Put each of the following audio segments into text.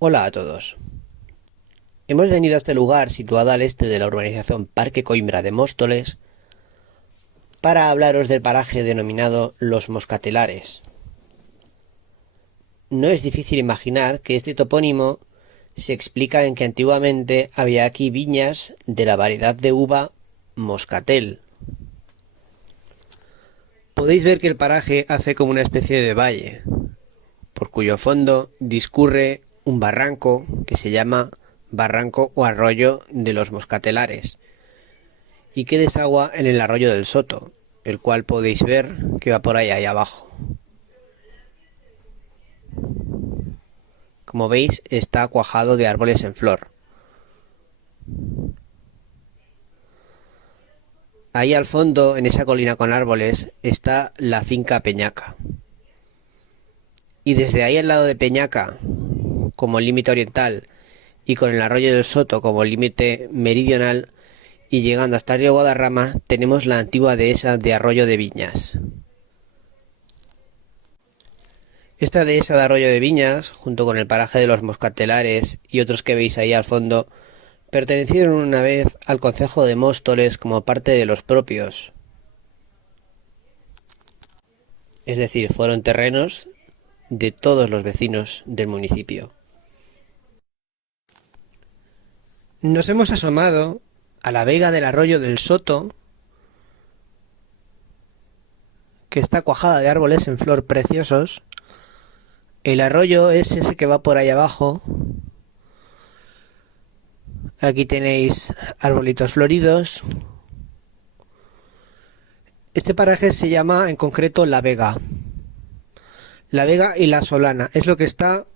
Hola a todos. Hemos venido a este lugar situado al este de la urbanización Parque Coimbra de Móstoles para hablaros del paraje denominado Los Moscatelares. No es difícil imaginar que este topónimo se explica en que antiguamente había aquí viñas de la variedad de uva moscatel. Podéis ver que el paraje hace como una especie de valle, por cuyo fondo discurre un barranco que se llama Barranco o Arroyo de los Moscatelares y que desagua en el arroyo del Soto, el cual podéis ver que va por ahí abajo. Como veis, está cuajado de árboles en flor. Ahí al fondo, en esa colina con árboles, está la finca Peñaca. Y desde ahí al lado de Peñaca, como límite oriental, y con el arroyo del Soto como límite meridional, y llegando hasta el río Guadarrama, tenemos la antigua dehesa de Arroyo de Viñas. Esta dehesa de Arroyo de Viñas, junto con el paraje de los Moscatelares y otros que veis ahí al fondo, pertenecieron una vez al concejo de Móstoles como parte de los propios. Es decir, fueron terrenos de todos los vecinos del municipio. Nos hemos asomado a la vega del Arroyo del Soto, que está cuajada de árboles en flor preciosos. El arroyo es ese que va por ahí abajo. Aquí tenéis arbolitos floridos. Este paraje se llama en concreto La Vega. La Vega y La Solana es lo que está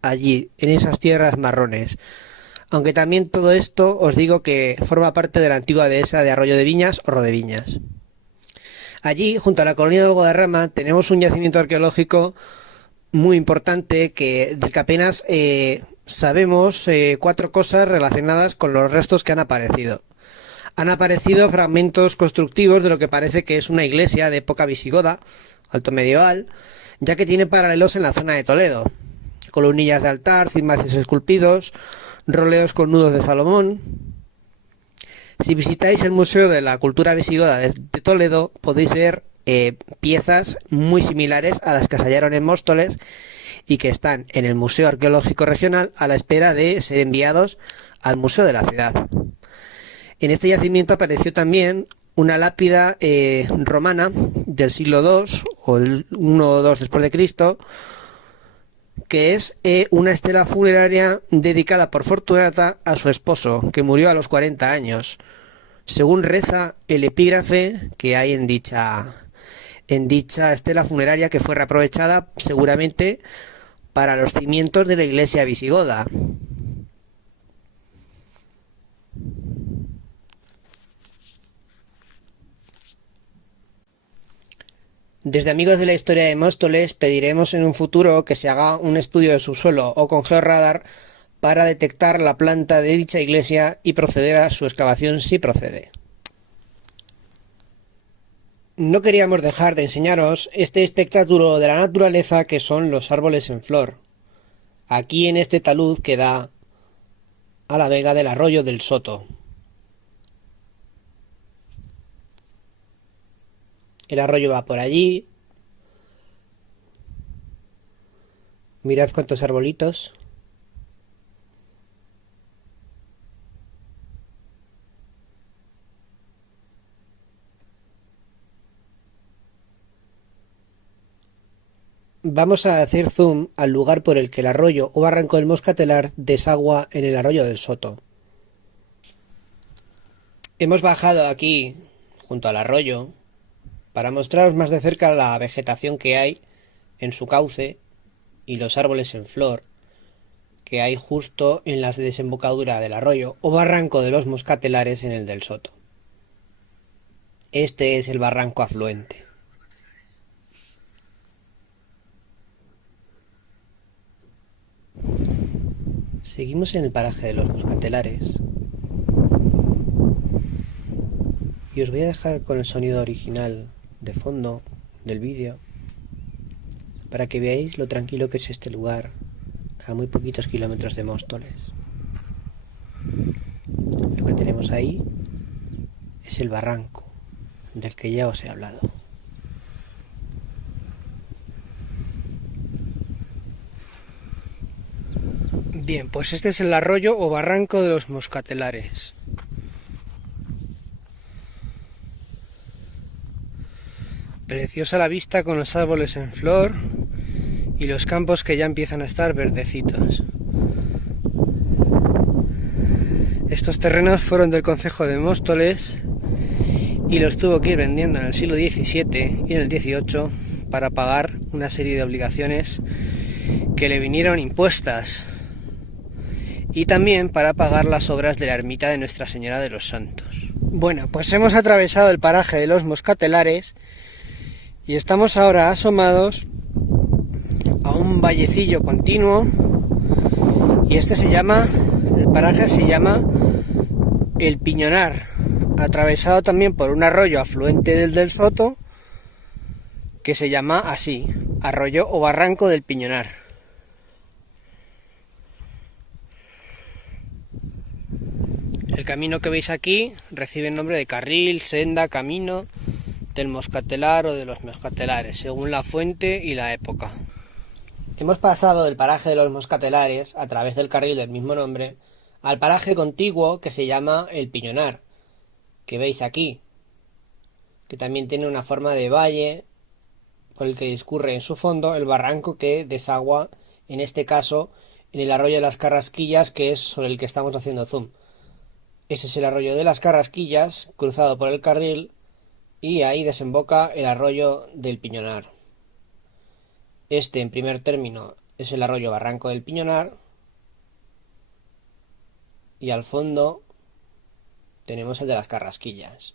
allí, en esas tierras marrones. Aunque también todo esto os digo que forma parte de la antigua dehesa de Arroyo de Viñas o Rodeviñas. Allí, junto a la colonia del Guadarrama, tenemos un yacimiento arqueológico muy importante del que apenas sabemos 4 cosas relacionadas con los restos que han aparecido. Han aparecido fragmentos constructivos de lo que parece que es una iglesia de época visigoda, alto medieval, ya que tiene paralelos en la zona de Toledo. Columnillas de altar, cimacios esculpidos, roleos con nudos de Salomón. Si visitáis el Museo de la Cultura Visigoda de Toledo, podéis ver piezas muy similares a las que se hallaron en Móstoles y que están en el Museo Arqueológico Regional a la espera de ser enviados al Museo de la Ciudad. En este yacimiento apareció también una lápida romana del siglo II o el 1 o 2 después de Cristo, que es una estela funeraria dedicada por Fortunata a su esposo, que murió a los 40 años. Según reza el epígrafe que hay en dicha estela funeraria, que fue reaprovechada seguramente para los cimientos de la iglesia visigoda. Desde Amigos de la Historia de Móstoles pediremos en un futuro que se haga un estudio de subsuelo o con georradar para detectar la planta de dicha iglesia y proceder a su excavación si procede. No queríamos dejar de enseñaros este espectáculo de la naturaleza que son los árboles en flor, aquí en este talud que da a la vega del Arroyo del Soto. El arroyo va por allí. Mirad cuántos arbolitos. Vamos a hacer zoom al lugar por el que el arroyo o barranco del Moscatelar desagua en el Arroyo del Soto. Hemos bajado aquí, junto al arroyo, para mostraros más de cerca la vegetación que hay en su cauce y los árboles en flor que hay justo en la desembocadura del arroyo o barranco de los Moscatelares en el del Soto. Este es el barranco afluente. Seguimos en el paraje de los Moscatelares y os voy a dejar con el sonido original de fondo del vídeo para que veáis lo tranquilo que es este lugar a muy poquitos kilómetros de Móstoles. Lo que tenemos ahí es el barranco del que ya os he hablado. Bien, pues este es el arroyo o barranco de los Moscatelares. Preciosa la vista con los árboles en flor y los campos que ya empiezan a estar verdecitos. Estos terrenos fueron del concejo de Móstoles y los tuvo que ir vendiendo en el siglo XVII y en el XVIII para pagar una serie de obligaciones que le vinieron impuestas y también para pagar las obras de la ermita de Nuestra Señora de los Santos. Bueno, pues hemos atravesado el paraje de los Moscatelares y estamos ahora asomados a un vallecillo continuo y el paraje se llama El Piñonar, atravesado también por un arroyo afluente del Soto que se llama así, arroyo o barranco del Piñonar. El camino que veis aquí recibe el nombre de carril, senda, camino del Moscatelar o de los Moscatelares, según la fuente y la época. Hemos pasado del paraje de los Moscatelares, a través del carril del mismo nombre, al paraje contiguo que se llama El Piñonar, que veis aquí, que también tiene una forma de valle por el que discurre en su fondo el barranco que desagua, en este caso, en el arroyo de las Carrasquillas, que es sobre el que estamos haciendo zoom. Ese es el arroyo de las Carrasquillas, cruzado por el carril, y ahí desemboca el arroyo del Piñonar. Este, en primer término, es el arroyo Barranco del Piñonar, y al fondo tenemos el de las Carrasquillas.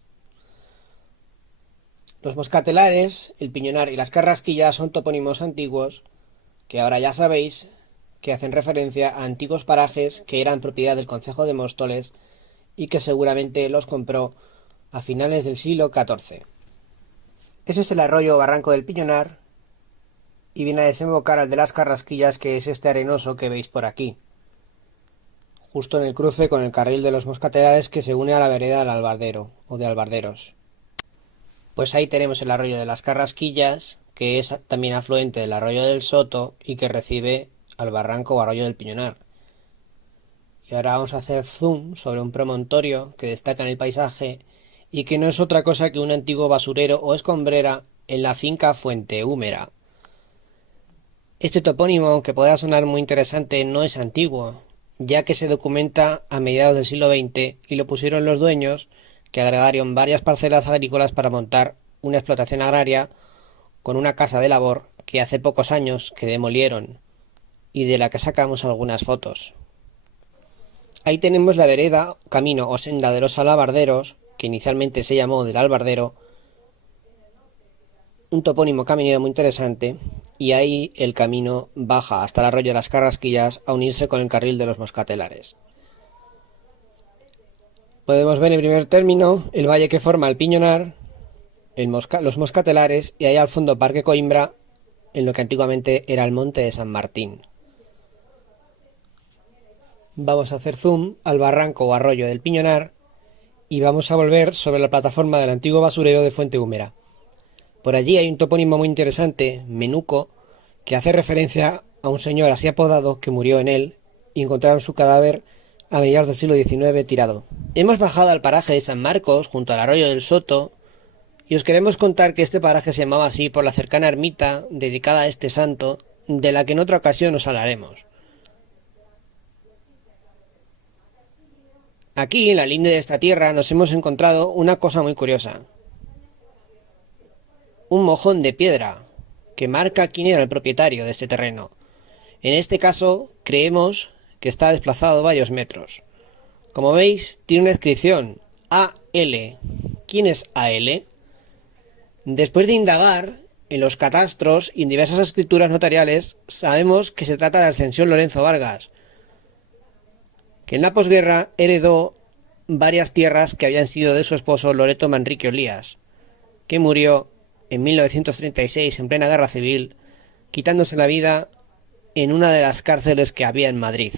Los Moscatelares, el Piñonar y las Carrasquillas son topónimos antiguos que ahora ya sabéis que hacen referencia a antiguos parajes que eran propiedad del concejo de Móstoles y que seguramente los compró a finales del siglo XIV. Ese es el arroyo Barranco del Piñonar y viene a desembocar al de las Carrasquillas, que es este arenoso que veis por aquí, justo en el cruce con el carril de los Moscatelares que se une a la vereda del Albardero o de Albarderos. Pues ahí tenemos el arroyo de las Carrasquillas, que es también afluente del arroyo del Soto y que recibe al barranco o arroyo del Piñonar. Y ahora vamos a hacer zoom sobre un promontorio que destaca en el paisaje y que no es otra cosa que un antiguo basurero o escombrera en la finca Fuente Húmera. Este topónimo, aunque pueda sonar muy interesante, no es antiguo, ya que se documenta a mediados del siglo XX y lo pusieron los dueños, que agregaron varias parcelas agrícolas para montar una explotación agraria con una casa de labor que hace pocos años que demolieron y de la que sacamos algunas fotos. Ahí tenemos la vereda, camino o senda de los Alabarderos, que inicialmente se llamó del Albardero, un topónimo caminero muy interesante, y ahí el camino baja hasta el arroyo de las Carrasquillas a unirse con el carril de los Moscatelares. Podemos ver en primer término el valle que forma el Piñonar, los Moscatelares y ahí al fondo Parque Coimbra, en lo que antiguamente era el Monte de San Martín. Vamos a hacer zoom al barranco o arroyo del Piñonar y vamos a volver sobre la plataforma del antiguo basurero de Fuente Húmera. Por allí hay un topónimo muy interesante, Menuco, que hace referencia a un señor así apodado que murió en él y encontraron su cadáver a mediados del siglo XIX tirado. Hemos bajado al paraje de San Marcos, junto al arroyo del Soto, y os queremos contar que este paraje se llamaba así por la cercana ermita dedicada a este santo, de la que en otra ocasión os hablaremos. Aquí, en la linde de esta tierra, nos hemos encontrado una cosa muy curiosa. Un mojón de piedra, que marca quién era el propietario de este terreno. En este caso, creemos que está desplazado varios metros. Como veis, tiene una inscripción, AL. ¿Quién es AL? Después de indagar en los catastros y en diversas escrituras notariales, sabemos que se trata de Ascensión Lorenzo Vargas, que en la posguerra heredó varias tierras que habían sido de su esposo Loreto Manrique Olías, que murió en 1936 en plena guerra civil, quitándose la vida en una de las cárceles que había en Madrid.